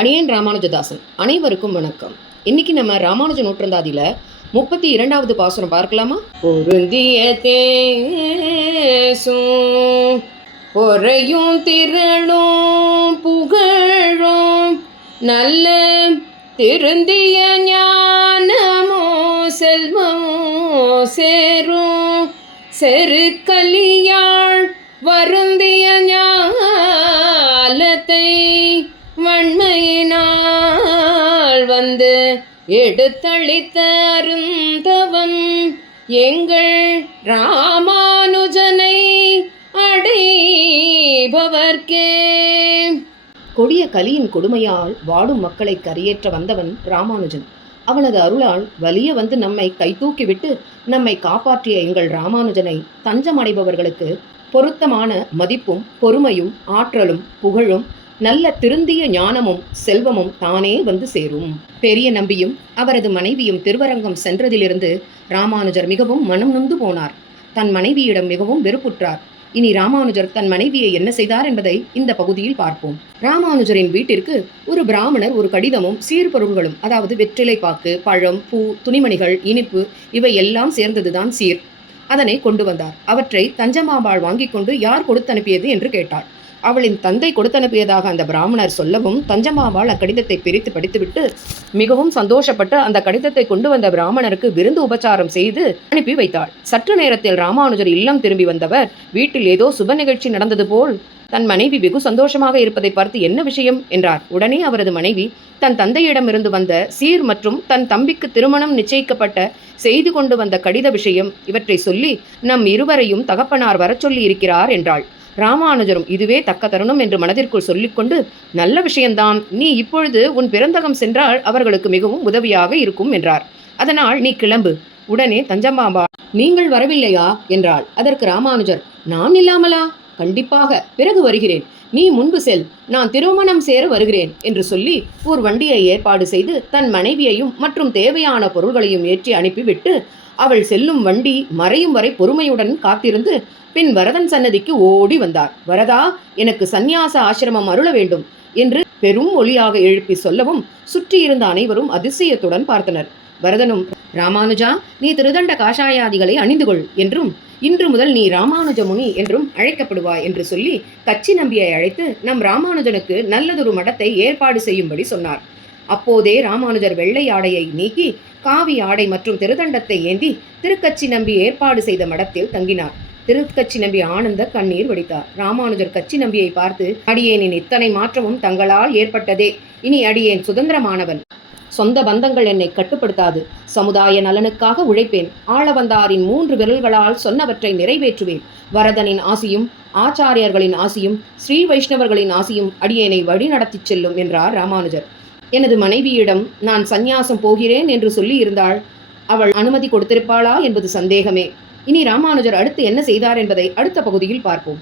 அணியன் ராமானுஜதாசன். அனைவருக்கும் வணக்கம். இன்னைக்கு நம்ம ராமானுஜ நூற்றந்தாதியில 32வது பாசுரம் பார்க்கலாமா? பொருந்திய தேசும் பொறையும் திரளும் புகழும் நல்ல திருந்திய ஞானமோ செல்வமோ சேரும் செருக்கலியாள் வருந்திய ஞாலத்தை வன்மையினால் வந்து எடுத்தளித்த அருந்தவன் எங்கள் ராமானுஜனை அடைபவர்க்கே. கொடிய கலியின் கொடுமையால் வாடும் மக்களை கரையேற்ற வந்தவன் ராமானுஜன். அவனது அருளால் வலிய வந்து நம்மை கைதூக்கிவிட்டு நம்மை காப்பாற்றிய எங்கள் ராமானுஜனை தஞ்சமடைபவர்களுக்கு பொருத்தமான மதிப்பும் பொறுமையும் ஆற்றலும் புகழும் நல்ல திருந்திய ஞானமும் செல்வமும் தானே வந்து சேரும். பெரிய நம்பியும் அவரது மனைவியும் திருவரங்கம் சென்றதிலிருந்து ராமானுஜர் மிகவும் மனம் நொந்து போனார். தன் மனைவியிடம் மிகவும் வெறுப்புற்றார். இனி ராமானுஜர் தன் மனைவியை என்ன செய்தார் என்பதை இந்த பகுதியில் பார்ப்போம். ராமானுஜரின் வீட்டிற்கு ஒரு பிராமணர் ஒரு கடிதமும் சீர்பொருள்களும், அதாவது வெற்றிலை பாக்கு, பழம், பூ, துணிமணிகள், இனிப்பு இவை எல்லாம் சேர்ந்ததுதான் சீர், அதனை கொண்டு வந்தார். அவற்றை தஞ்சமாம்பாள் வாங்கி கொண்டு யார் கொடுத்தனுப்பியது என்று கேட்டாள். அவளின் தந்தை கொடுத்தனுப்பியதாக அந்த பிராமணர் சொல்லவும் தஞ்சமாம்பாள் அக்கடிதத்தை பிரித்து படித்துவிட்டு மிகவும் சந்தோஷப்பட்டு அந்த கடிதத்தை கொண்டு வந்த பிராமணருக்கு விருந்து உபச்சாரம் செய்து அனுப்பி வைத்தாள். சற்று நேரத்தில் ராமானுஜர் இல்லம் திரும்பி வந்தவர் வீட்டில் ஏதோ சுப நிகழ்ச்சி நடந்தது போல் தன் மனைவி வெகு சந்தோஷமாக இருப்பதை பார்த்து என்ன விஷயம் என்றார். உடனே அவரது மனைவி தன் தந்தையிடமிருந்து வந்த சீர் மற்றும் தன் தம்பிக்கு திருமணம் நிச்சயிக்கப்பட்ட செய்து கொண்டு வந்த கடித விஷயம் இவற்றை சொல்லி நம் இருவரையும் தகப்பனார் வரச் சொல்லி இருக்கிறார் என்றாள். ராமானுஜரும் இதுவே தக்க தருணம் என்று மனதிற்குள் சொல்லிக்கொண்டு, நல்ல விஷயம்தான், நீ இப்பொழுது உன் பிறந்தகம் சென்றால் அவர்களுக்கு மிகவும் உதவியாக இருக்கும் என்றார். அதனால் நீ கிளம்பு. உடனே தஞ்சமாம்பா நீங்கள் வரவில்லையா என்றாள். அதற்கு ராமானுஜர், நான் இல்லாமலா? கண்டிப்பாக பிறகு வருகிறேன், நீ முன்பு செல், நான் திருமணம் சேர வருகிறேன் என்று சொல்லி ஒரு வண்டியை ஏற்பாடு செய்து தன் மனைவியையும் மற்றும் தேவையான பொருள்களையும் ஏற்றி அனுப்பிவிட்டு அவள் செல்லும் வண்டி மறையும் வரை பொறுமையுடன் காத்திருந்து பின் வரதன் சன்னதிக்கு ஓடி வந்தார். வரதா, எனக்கு சந்நியாச ஆசிரமம் அருள வேண்டும் என்று பெரும் ஒளியாக எழுப்பி சொல்லவும் சுற்றியிருந்த அனைவரும் அதிசயத்துடன் பார்த்தனர். வரதனும், ராமானுஜா, நீ திருதண்ட காஷாயாதிகளை அணிந்து கொள் என்றும் இன்று முதல் நீ ராமானுஜ முனி என்றும் அழைக்கப்படுவாய் என்று சொல்லி கச்சி நம்பியை அழைத்து நம் ராமானுஜனுக்கு நல்லதொரு மடத்தை ஏற்பாடு செய்யும்படி சொன்னார். அப்போதே ராமானுஜர் வெள்ளை ஆடையை நீக்கி காவி ஆடை மற்றும் திருதண்டத்தை ஏந்தி திருக்கச்சி நம்பி ஏற்பாடு செய்த மடத்தில் தங்கினார். திருக்கச்சி நம்பி ஆனந்த கண்ணீர் வடித்தார். ராமானுஜர் கச்சி நம்பியை பார்த்து, அடியேனின் இத்தனை மாற்றமும் தங்களால் ஏற்பட்டதே. இனி அடியேன் சுதந்திரமானவன். சொந்த பந்தங்கள் என்னை கட்டுப்படுத்தாது. சமுதாய நலனுக்காக உழைப்பேன். ஆளவந்தாரின் 3 விரல்களால் சொன்னவற்றை நிறைவேற்றுவேன். வரதனின் ஆசியும் ஆச்சாரியர்களின் ஆசியும் ஸ்ரீ வைஷ்ணவர்களின் ஆசியும் அடியேனை வழி நடத்தி செல்லும் என்றார் ராமானுஜர். எனது மனைவியிடம் நான் சந்நியாசம் போகிறேன் என்று சொல்லி இருந்தாள். அவள் அனுமதி கொடுத்திருப்பாளா என்பது சந்தேகமே. இனி ராமானுஜர் அடுத்து என்ன செய்தார் என்பதை அடுத்த பகுதியில் பார்ப்போம்.